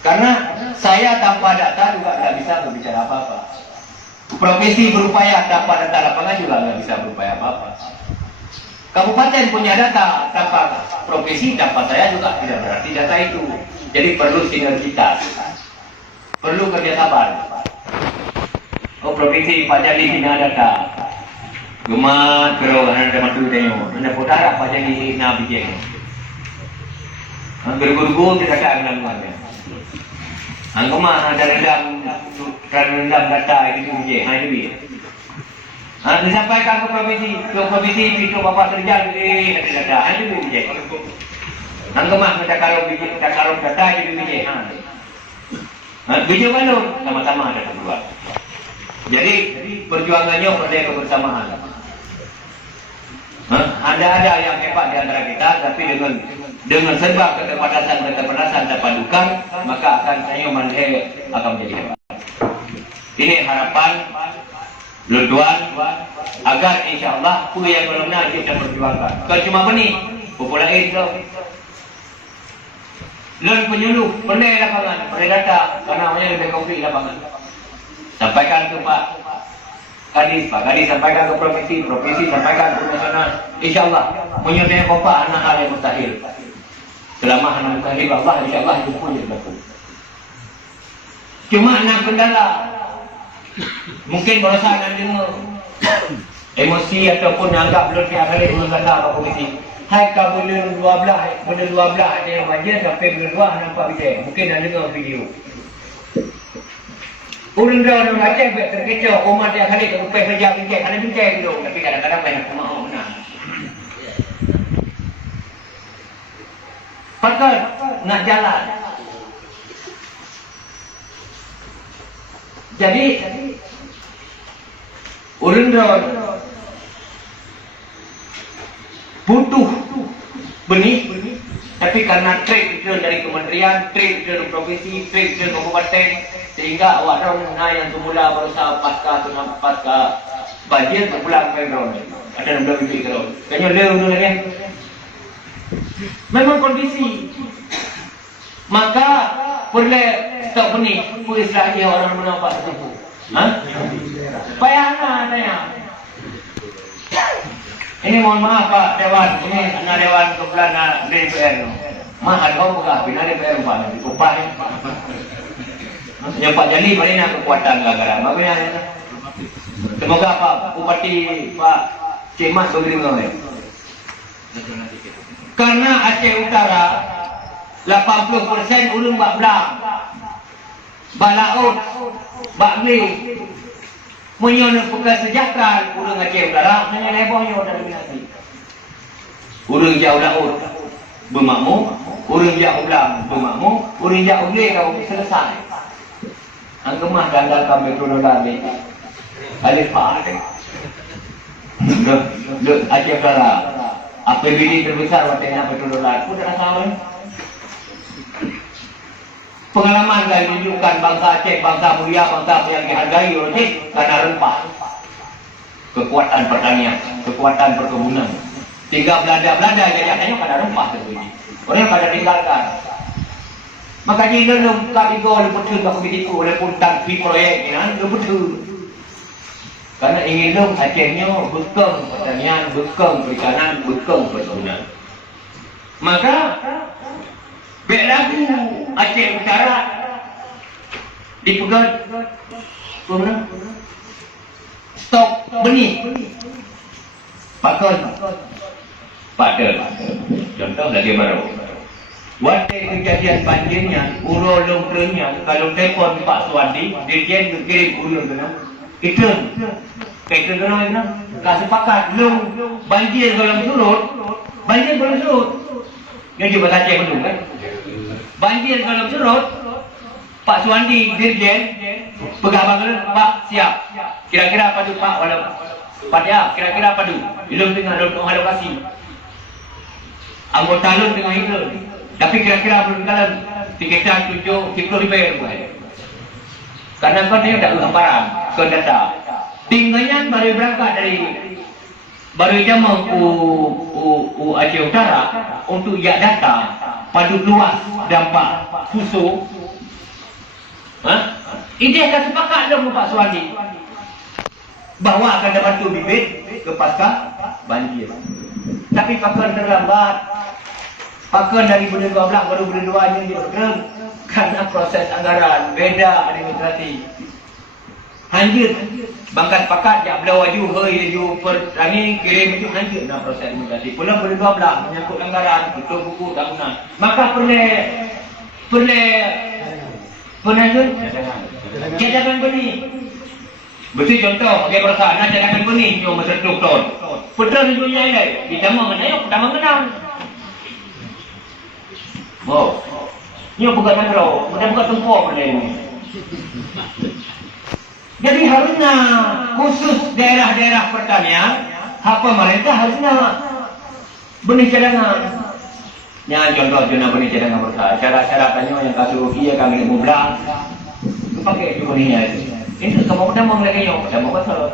Karena saya tanpa data juga nggak bisa berbicara apa-apa. Provinsi berupaya tanpa data lapangan juga nggak bisa berupaya apa-apa. Kabupaten punya data tanpa provinsi, tanpa saya juga tidak berarti data itu. Jadi perlu sinergitas, perlu kerjasama. Oh, provinsi Pak Jadi punya data. Gemat kalau anda masuk tengok, anda putara Pak Jadi nak bikin. Guru-guru tidak ada namanya. Angkau mah ada rendam data itu je, hanya dia. Disampaikan ke provinsi itu Bapak Terjal di data, hanya dia je. Angkau mah kita kalau data itu je. Biji balon sama-sama ada kedua. Jadi perjuangannya perlu kebersamaan. Ada yang hebat di antara kita, tapi dengan serba keterbatasan terpadukan, maka akan akan menjadi hebat. Ini harapan Luduan agar insya Allah ku yang belumnya kita perjuangkan. Kalau cuma benih, populasi itu. Lun penyuluh, pandai lapangan, pandai data, karena namanya lebih konkret lapangan. Sampaikan ke Pak Kadis sampaikan ke provinsi sampaikan ke nasional. Insya Allah menyertai kompak anak hal yang mustahil. Selama anak mustahil Allah, insya Allah itu pun berlaku. Cuma anak kendala, mungkin berasa nak dengar emosi ataupun anggap belum tiap kali mengata apa komisi. Hai kau boleh dua belah ada yang banjir sampai berdua nampak video. Mungkin anda dengar video. Urang dah baca terkecoh, umat dia kali terupay saja bincang, ada bincang dulu, tapi kadang-kadang banyak pemahaman benar. Pasal nak jalan. Jadi urang dah butuh benih, tapi karena trade itu dari kementerian, trade dari provinsi, trade dari kabupaten, sehingga awak orang yang semula berusaha pasca banjir berpulang ke ground. Ada 16 bibit ground. Kayaknya leu dulu ni. Memang kondisi. Maka perlu stok benih, ku istilahnya orang menampak tertipu. Payahna tanya. Ini mohon maaf Pak Dewan, ini anak Dewan Kepulauan DPR. Mahal kau buka bina DPR Pak, upah. Yang Pak Jali paling nak kekuatan gara-gara. Bagaimana? Semoga Pak Bupati Pak Cemat berdengar. Karena Aceh Utara 80% urang bak belang, bak laut, bak beli. Menyono kesejahteraan urang Aceh Utara hanya lebohnya dari minasi. Urang jauh laut bermakmur, urang jauh belang bermakmur, urang jauh beli kau selesai. Angka mah gandalkan metodologi alif A dek Aceh Utara APBD terbesar watanya metodologi pun dah tahu. Pengalaman kali tunjukkan bangsa Aceh, bangsa mulia, bangsa yang dihargai oleh karena rempah, kekuatan pertanian, kekuatan perkebunan. Sehingga Belanda jajahannya pada rempah tersebut. Orang pada tinggalkan. Makanya ini belum kali gol betul tak begitu walaupun tanpa proyek ini betul. Karena ingin dong Acehnya bekeng pertanian, bekeng perikanan, bekeng perkebunan. Maka baik lagu Aceh Utara dipegang stok benih pakon pada contoh lagi baru. Waktu kejadian banjirnya, urut longkernya, kalau telefon Pak Suwandi, dirjen berkirim urut kena. Itu kena, tak sepakat. Banjir kalau surut, Yang juga Aceh belum kan? Banjir kalau surut, Pak Suwandi, dirjen, pegang Pak siap. Kira-kira apa tu Pak? Pak dia, kira-kira apa tu? Belum tengah alokasi. Anggota lun tengah hidup. Tapi kira-kira belum kalah tiketan 70 ribu karena kau dia tak gambaran ke data tinggalnya baru berangkat dari baru jamu Aceh Utara untuk ya data padu luas dampak susu Hah? Ide akan sepakat dong Pak Suwandi bahwa akan dapat tu bibit ke pasca banjir. Tapi pakan terlambat. Pakan dari bulan 12 baru bulan 2 yang diorder karena proses anggaran beda administrasi. Hancur. Bangkat pakat jak belau aju hei aju pertani kirim itu hancur nah proses administrasi. Pulang bulan 12 menyangkut anggaran tutup buku tahunan. Maka cadangan benih. Betul contoh, bagi perasaan cadangan benih yang bersetuk ton. Putra hidupnya ini, kita mau menayuk, kita mengenang. Wow, ini bukan agro, bukan tempur pada ini. Jadi harusnya khusus daerah-daerah pertanian, hak pemerintah harusnya benih cadangan. Ya contoh benih cadangan pertanian. Syarat-syaratnya yang kasih ya kami 15. Pakai benihnya itu. Ini kamu udah mau lagi yang udah mau betul.